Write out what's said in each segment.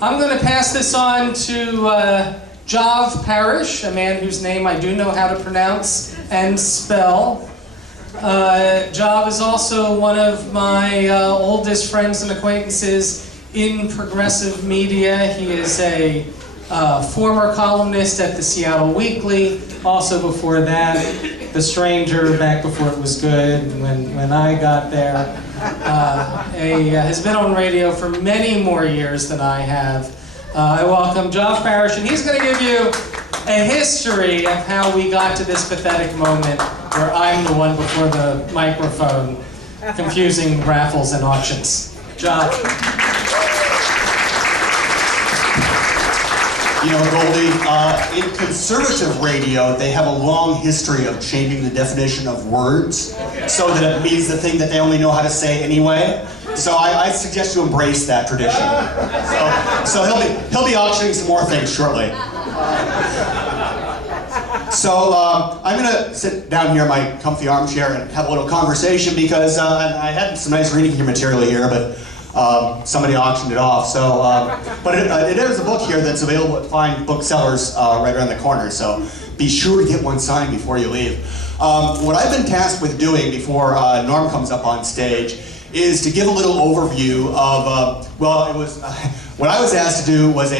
I'm going to pass this on to Geov Parrish, a man whose name I do know how to pronounce and spell. Geov is also one of my oldest friends and acquaintances in progressive media. He is a former columnist at the Seattle Weekly, also before that, The Stranger, back before it was good, when I got there. Has been on radio for many more years than I have. I welcome Geov Parrish, and he's going to give you a history of how we got to this pathetic moment where I'm the one before the microphone confusing raffles and auctions. Geov. You know, Goldie, in conservative radio, they have a long history of changing the definition of words so that it means the thing that they only know how to say anyway. So I suggest you embrace that tradition. So he'll be auctioning some more things shortly. So I'm going to sit down here in my comfy armchair and have a little conversation because I had some nice reading here material here, but somebody auctioned it off. So, but it is a book here that's available at fine booksellers right around the corner. So be sure to get one signed before you leave. What I've been tasked with doing before Norm comes up on stage is to give a little overview of, what I was asked to do was a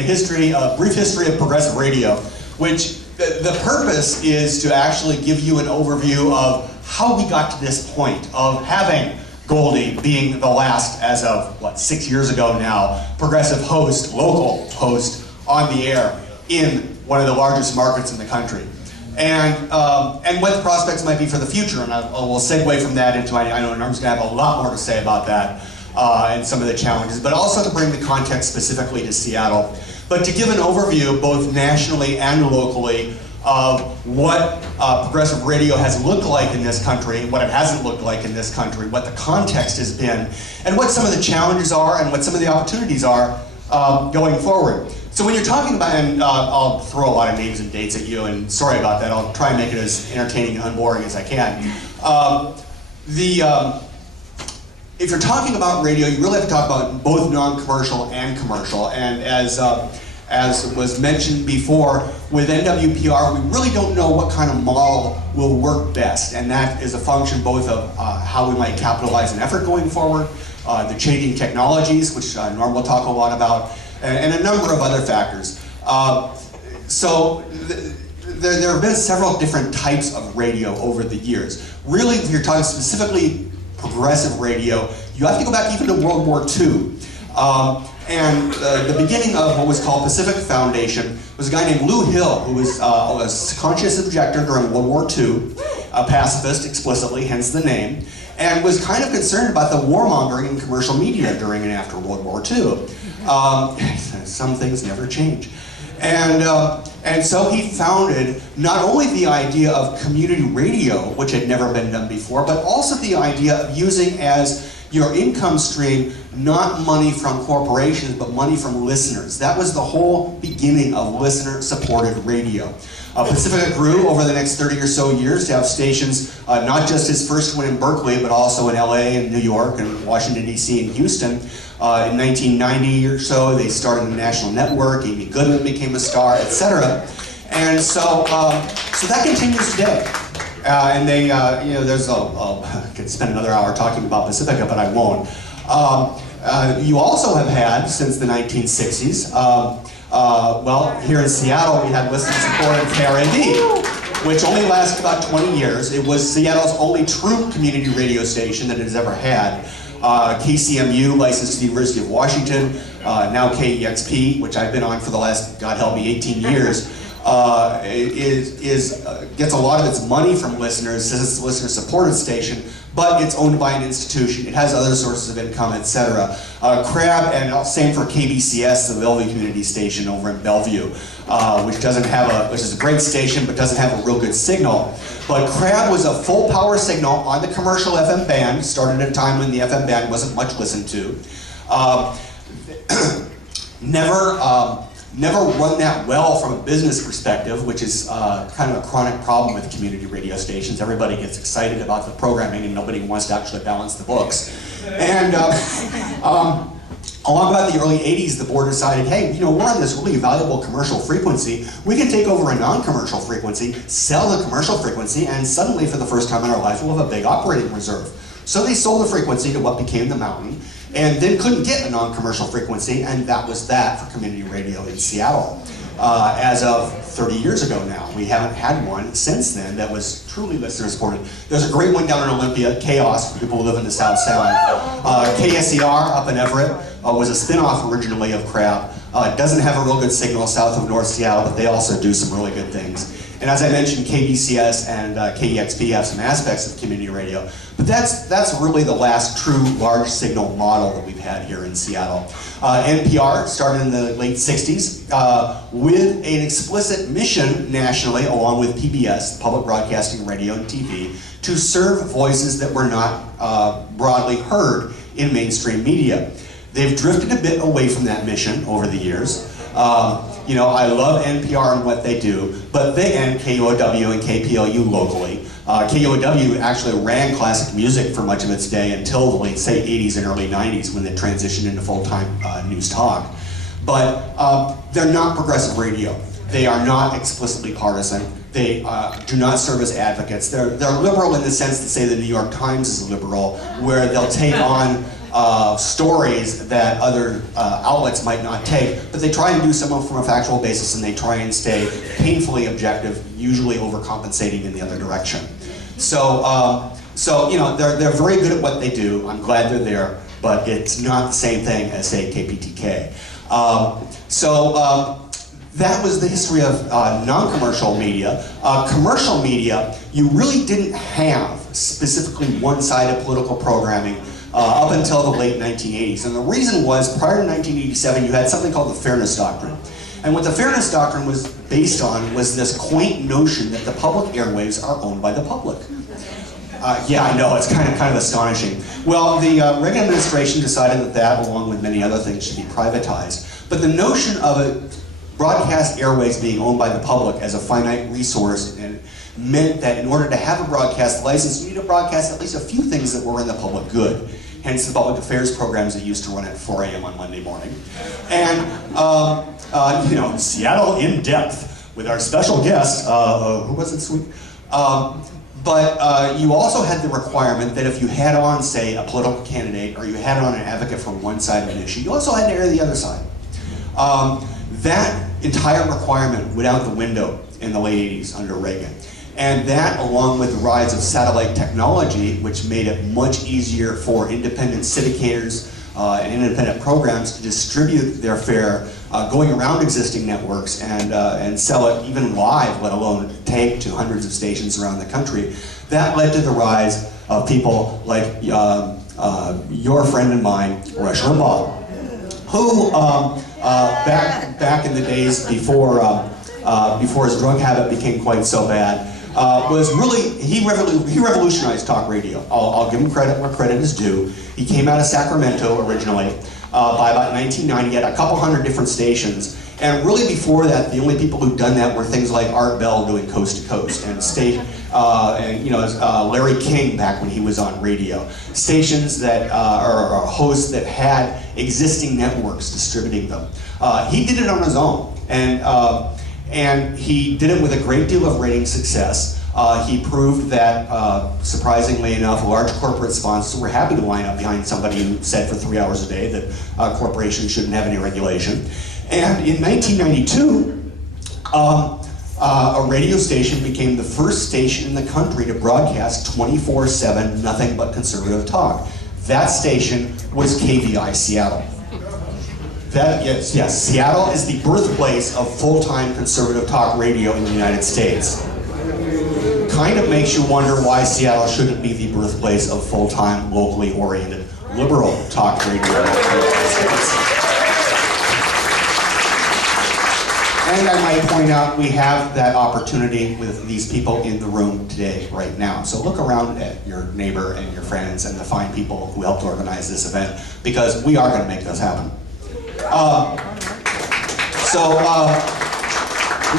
brief history of progressive radio, which the purpose is to actually give you an overview of how we got to this point of having Goldie being the last, as of, 6 years ago now, progressive host, local host on the air in one of the largest markets in the country. And what the prospects might be for the future, and I will segue from that into, I know Norm's going to have a lot more to say about that and some of the challenges, but also to bring the context specifically to Seattle. But to give an overview, both nationally and locally, of what progressive radio has looked like in this country, what it hasn't looked like in this country, what the context has been, and what some of the challenges are and what some of the opportunities are going forward. So when you're talking about, and I'll throw a lot of names and dates at you, and sorry about that, I'll try and make it as entertaining and unboring as I can. If you're talking about radio, you really have to talk about both non-commercial and commercial, and as was mentioned before, with NWPR, we really don't know what kind of model will work best, and that is a function both of how we might capitalize an effort going forward, the changing technologies, which Norm will talk a lot about, and a number of other factors. So there have been several different types of radio over the years. Really, if you're talking specifically progressive radio, you have to go back even to World War II. And the beginning of what was called Pacific Foundation was a guy named Lou Hill, who was a conscious objector during World War II, a pacifist explicitly, hence the name, and was kind of concerned about the warmongering in commercial media during and after World War II. Some things never change. And so he founded not only the idea of community radio, which had never been done before, but also the idea of using as your income stream not money from corporations, but money from listeners. That was the whole beginning of listener-supported radio. Pacifica grew over the next 30 or so years to have stations, not just his first one in Berkeley, but also in LA and New York and Washington, DC and Houston. In 1990 or so, they started a national network, Amy Goodman became a star, etc. And so that continues today. And they, I could spend another hour talking about Pacifica, but I won't. You also have had, since the 1960s, here in Seattle, we had listener-supported KRND, which only lasted about 20 years. It was Seattle's only true community radio station that it has ever had. KCMU, licensed to the University of Washington, now KEXP, which I've been on for the last, God help me, 18 years, gets a lot of its money from listeners, since it's a listener-supported station, but it's owned by an institution. It has other sources of income, etc. Crab, and same for KBCS, the Bellevue Community Station over in Bellevue, which is a great station, but doesn't have a real good signal. But Crab was a full power signal on the commercial FM band, started at a time when the FM band wasn't much listened to. Never run that well from a business perspective, which is kind of a chronic problem with community radio stations. Everybody gets excited about the programming and nobody wants to actually balance the books. And Along about the early 80s, the board decided, hey, you know, we're on this really valuable commercial frequency. We can take over a non-commercial frequency, sell the commercial frequency, and suddenly, for the first time in our lives, we'll have a big operating reserve. So they sold the frequency to what became the Mountain, and then couldn't get a non-commercial frequency, and that was that for community radio in Seattle. As of 30 years ago now. We haven't had one since then that was truly listener supported. There's a great one down in Olympia, Chaos, for people who live in the South Sound. KSER up in Everett was a spin-off originally of Crab. It doesn't have a real good signal south of North Seattle, but they also do some really good things. And as I mentioned, KBCS and KEXP have some aspects of community radio. But that's really the last true large signal model that we've had here in Seattle. NPR started in the late 60s with an explicit mission nationally, along with PBS, Public Broadcasting Radio and TV, to serve voices that were not broadly heard in mainstream media. They've drifted a bit away from that mission over the years. You know, I love NPR and what they do, but they, and KUOW and KPLU locally. KUOW actually ran classic music for much of its day until the late, say, 80s and early 90s when they transitioned into full-time news talk. But they're not progressive radio. They are not explicitly partisan. They do not serve as advocates. They're liberal in the sense that, say, the New York Times is liberal, where they'll take on stories that other outlets might not take, but they try and do some from a factual basis, and they try and stay painfully objective, usually overcompensating in the other direction. So, you know, they're very good at what they do. I'm glad they're there, but it's not the same thing as, say, KPTK. That was the history of non-commercial media. Commercial media, you really didn't have specifically one-sided political programming up until the late 1980s. And the reason was, prior to 1987, you had something called the Fairness Doctrine. And what the Fairness Doctrine was based on was this quaint notion that the public airwaves are owned by the public. Yeah, I know, it's kind of astonishing. Well, the Reagan administration decided that, along with many other things, should be privatized. But the notion of a broadcast airwaves being owned by the public as a finite resource and meant that in order to have a broadcast license, you need to broadcast at least a few things that were in the public good. Hence the public affairs programs that used to run at 4 a.m. on Monday morning. And, you know, Seattle in depth with our special guest, who was it, sweet? But you also had the requirement that if you had on, say, a political candidate, or you had on an advocate for one side of an issue, you also had to air the other side. That entire requirement went out the window in the late 80s under Reagan. And that, along with the rise of satellite technology, which made it much easier for independent syndicators and independent programs to distribute their fare going around existing networks and sell it even live, let alone tape to hundreds of stations around the country, that led to the rise of people like your friend and mine, Rush Limbaugh, who back in the days before his drug habit became quite so bad, was really, he revolutionized talk radio. I'll give him credit where credit is due. He came out of Sacramento originally. By about 1990, he had a couple hundred different stations. And really before that, the only people who'd done that were things like Art Bell doing Coast to Coast, and Larry King back when he was on radio. Stations that, or hosts that had existing networks distributing them. He did it on his own, and he did it with a great deal of rating success. He proved that, surprisingly enough, large corporate sponsors were happy to line up behind somebody who said for 3 hours a day that corporations shouldn't have any regulation. And in 1992, a radio station became the first station in the country to broadcast 24/7 nothing but conservative talk. That station was KVI Seattle. Yes, Seattle is the birthplace of full-time conservative talk radio in the United States. Kind of makes you wonder why Seattle shouldn't be the birthplace of full-time, locally oriented, liberal talk radio in the United States. And I might point out, we have that opportunity with these people in the room today, right now. So look around at your neighbor and your friends and the fine people who helped organize this event, because we are going to make this happen.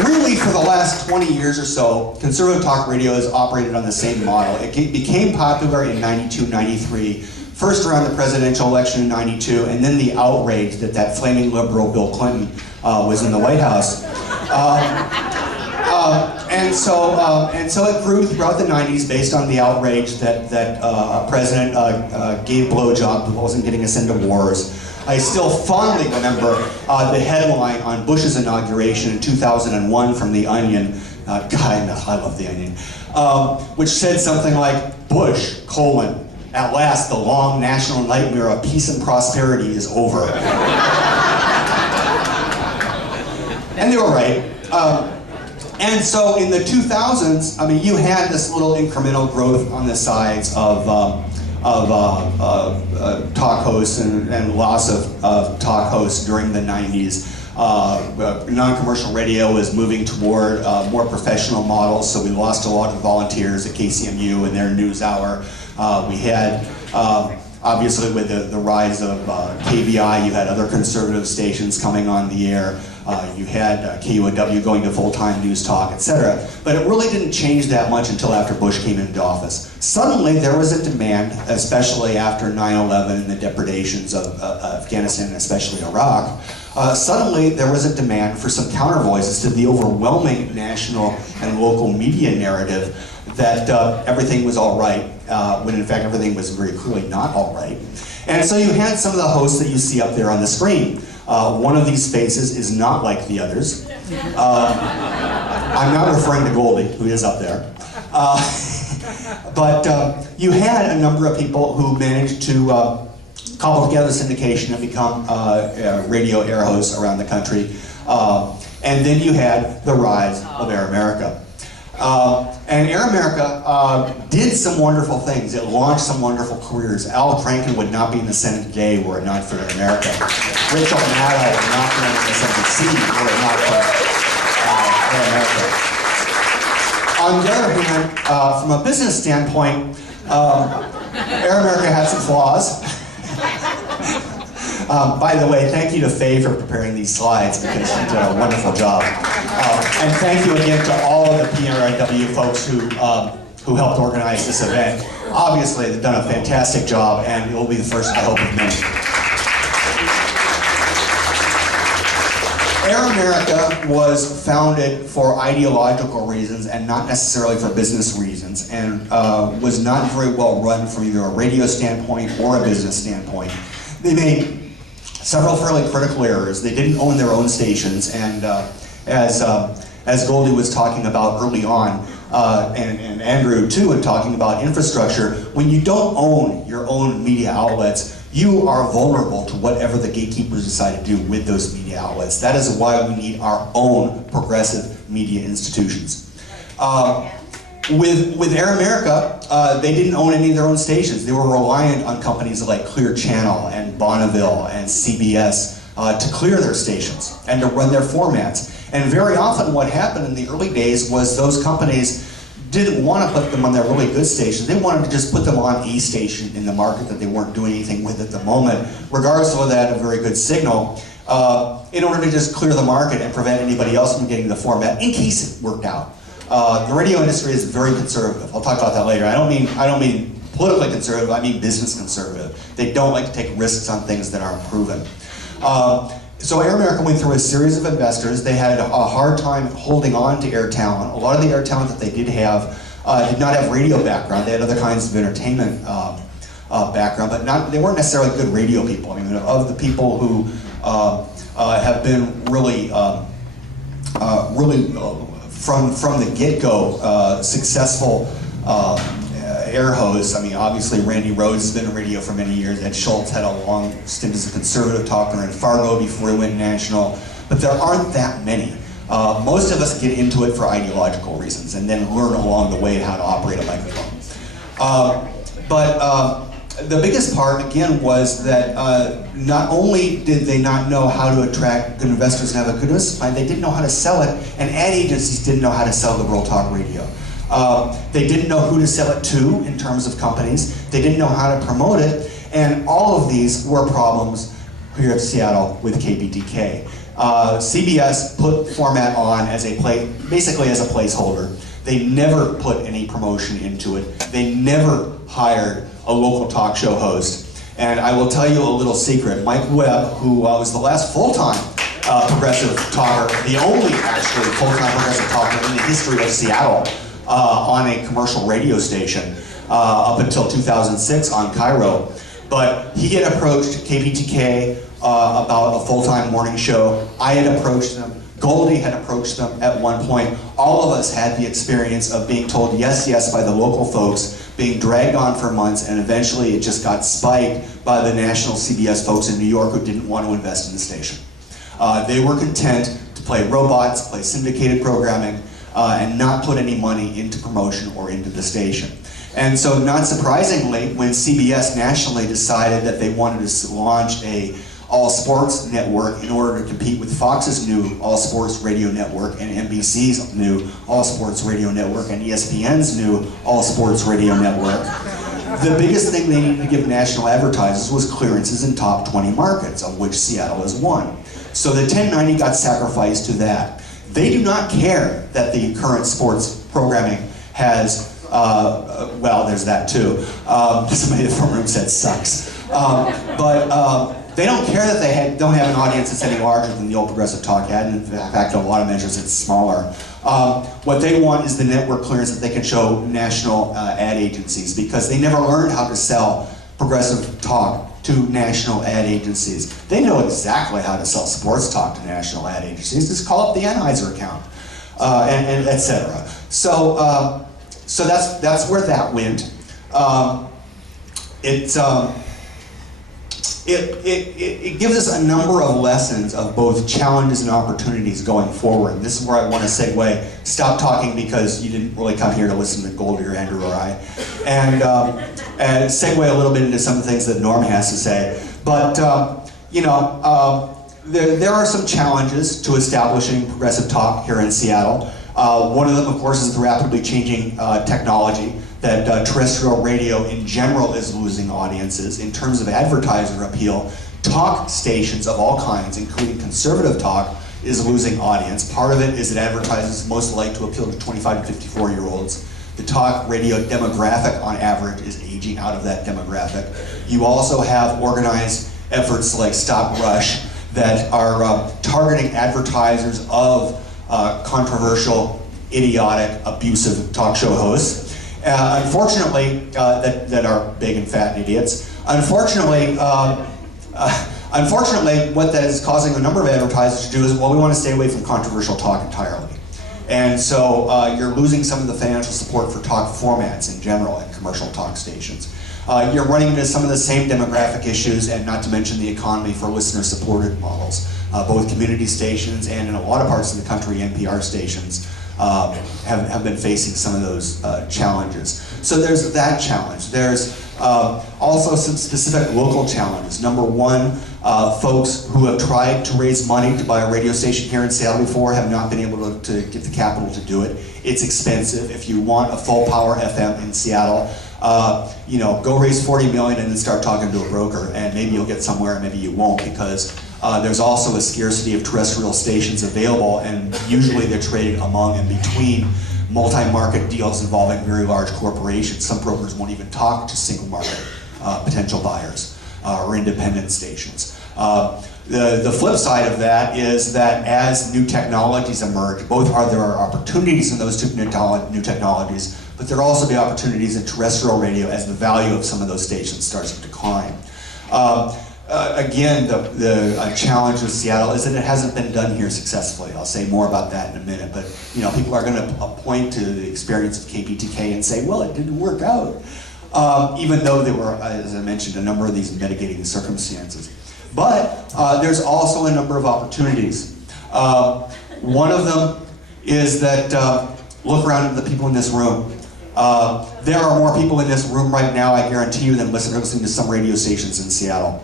Really, for the last 20 years or so, conservative talk radio has operated on the same model. It became popular in 92, 93 First around the presidential election in '92, and then the outrage that that flaming liberal Bill Clinton was in the White House. And so it grew throughout the '90s based on the outrage that a president gave blowjob that wasn't getting us into wars. I still fondly remember the headline on Bush's inauguration in 2001 from The Onion. God, I love The Onion. Which said something like, Bush, at last the long national nightmare of peace and prosperity is over. And they were right. And so in the 2000s, I mean, you had this little incremental growth on the sides of talk hosts and loss of talk hosts during the 90s. Non-commercial radio was moving toward more professional models, so we lost a lot of volunteers at KCMU and their news hour. We had, obviously with the rise of KVI, you had other conservative stations coming on the air. You had KUOW going to full-time news talk, etc. But it really didn't change that much until after Bush came into office. Suddenly there was a demand, especially after 9/11 and the depredations of Afghanistan and especially Iraq. Suddenly there was a demand for some counter voices to the overwhelming national and local media narrative that everything was all right, when in fact everything was very clearly not all right. And so you had some of the hosts that you see up there on the screen. One of these faces is not like the others. I'm not referring to Goldie, who is up there. But you had a number of people who managed to cobble together syndication and become radio air hosts around the country. And then you had the rise of Air America. And Air America did some wonderful things. It launched some wonderful careers. Al Franken would not be in the Senate today were it not for Air America. Rachel Maddow would not be in the Senate were it not for Air America. On the other hand, from a business standpoint, Air America had some flaws. By the way, thank you to Faye for preparing these slides because she did a wonderful job. And thank you again to all of the PRNW folks who helped organize this event. Obviously, they've done a fantastic job, and it will be the first, I hope, of many. Air America was founded for ideological reasons and not necessarily for business reasons, and was not very well run from either a radio standpoint or a business standpoint. They made several fairly critical errors. They didn't own their own stations, and as Goldie was talking about early on, and Andrew too, in talking about infrastructure, when you don't own your own media outlets, you are vulnerable to whatever the gatekeepers decide to do with those media outlets. That is why we need our own progressive media institutions. With Air America, they didn't own any of their own stations. They were reliant on companies like Clear Channel and Bonneville and CBS to clear their stations and to run their formats. And very often what happened in the early days was those companies didn't want to put them on their really good stations. They wanted to just put them on a station in the market that they weren't doing anything with at the moment, regardless of whether they had a very good signal, in order to just clear the market and prevent anybody else from getting the format in case it worked out. The radio industry is very conservative. I'll talk about that later. I don't mean politically conservative, I mean business conservative. They don't like to take risks on things that aren't proven. So Air America went through a series of investors. They had a hard time holding on to air talent. A lot of the air talent that they did have did not have radio background. They had other kinds of entertainment background, but they weren't necessarily good radio people. I mean, of the people who have been really from the get-go successful air hosts. I mean, obviously Randy Rhodes has been in radio for many years. Ed Schultz had a long stint as a conservative talker in Fargo before he went national. But there aren't that many. Most of us get into it for ideological reasons and then learn along the way how to operate a microphone. But the biggest part, again, was that not only did they not know how to attract good investors and have a good business plan, they didn't know how to sell it, and ad agencies didn't know how to sell liberal talk radio. They didn't know who to sell it to in terms of companies. They didn't know how to promote it, and all of these were problems here at Seattle with KPTK. CBS put format on as basically as a placeholder. They never put any promotion into it. They never hired a local talk show host. And I will tell you a little secret. Mike Webb, who was the last full-time progressive talker, the only actually full-time progressive talker in the history of Seattle on a commercial radio station up until 2006 on Cairo. But he had approached KPTK about a full-time morning show. I had approached them. Goldie had approached them at one point. All of us had the experience of being told yes, yes by the local folks, being dragged on for months, and eventually it just got spiked by the national CBS folks in New York who didn't want to invest in the station. They were content to play robots, play syndicated programming, and not put any money into promotion or into the station. And so, not surprisingly, when CBS nationally decided that they wanted to launch a all-sports network in order to compete with Fox's new all-sports radio network and NBC's new all-sports radio network and ESPN's new all-sports radio network, the biggest thing they needed to give national advertisers was clearances in top 20 markets, of which Seattle is one. So the 1090 got sacrificed to that. They do not care that the current sports programming has well, there's that too. Somebody in the front room said sucks. They don't care that they don't have an audience that's any larger than the old progressive talk had. In fact, on a lot of measures, it's smaller. What they want is the network clearance that they can show national ad agencies, because they never learned how to sell progressive talk to national ad agencies. They know exactly how to sell sports talk to national ad agencies. Just call up the Anheuser account, and et cetera. So that's where that went. It gives us a number of lessons of both challenges and opportunities going forward. This is where I want to segue. Stop talking because you didn't really come here to listen to Goldie or Andrew or I, and segue a little bit into some of the things that Norm has to say. But there are some challenges to establishing progressive talk here in Seattle. One of them, of course, is the rapidly changing technology that terrestrial radio in general is losing audiences. In terms of advertiser appeal, talk stations of all kinds, including conservative talk, is losing audience. Part of it is that advertisers most like to appeal to 25 to 54-year-olds. The talk radio demographic on average is aging out of that demographic. You also have organized efforts like Stop Rush that are targeting advertisers of controversial, idiotic, abusive talk show hosts. Unfortunately, that are big and fat idiots. Unfortunately, what that is causing a number of advertisers to do is, well, we want to stay away from controversial talk entirely. And so you're losing some of the financial support for talk formats in general at commercial talk stations. You're running into some of the same demographic issues, and not to mention the economy for listener-supported models. Both community stations and in a lot of parts of the country, NPR stations have been facing some of those challenges. So there's that challenge. There's also some specific local challenges. Number one, folks who have tried to raise money to buy a radio station here in Seattle before have not been able to get the capital to do it. It's expensive. If you want a full power FM in Seattle, go raise $40 million and then start talking to a broker, and maybe you'll get somewhere and maybe you won't, because there's also a scarcity of terrestrial stations available, and usually they're traded among and between multi-market deals involving very large corporations. Some brokers won't even talk to single market potential buyers or independent stations. The flip side of that is that as new technologies emerge, there are opportunities in those new technologies, but there will also be opportunities in terrestrial radio as the value of some of those stations starts to decline. Again, the challenge with Seattle is that it hasn't been done here successfully. I'll say more about that in a minute, but people are going to point to the experience of KPTK and say, well, it didn't work out, even though there were, as I mentioned, a number of these mitigating circumstances. But there's also a number of opportunities. One of them is that look around at the people in this room. There are more people in this room right now, I guarantee you, than listening to some radio stations in Seattle.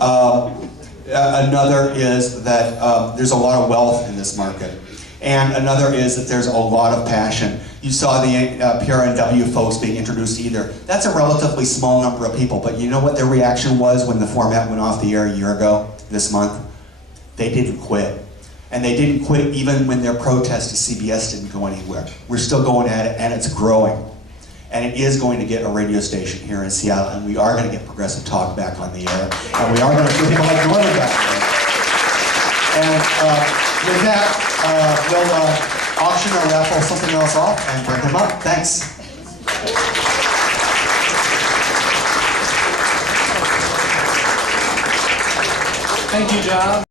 Another is that there's a lot of wealth in this market. And another is that there's a lot of passion. You saw the PRNW folks being introduced either. That's a relatively small number of people, but you know what their reaction was when the format went off the air a year ago, this month? They didn't quit. And they didn't quit even when their protest to CBS didn't go anywhere. We're still going at it, and it's growing. and it is going to get a radio station here in Seattle, and we are going to get Progressive Talk back on the air, and we are going to put people like Norman back there. And with that, we'll auction or raffle something else off and bring them up. Thanks. Thank you, Geov.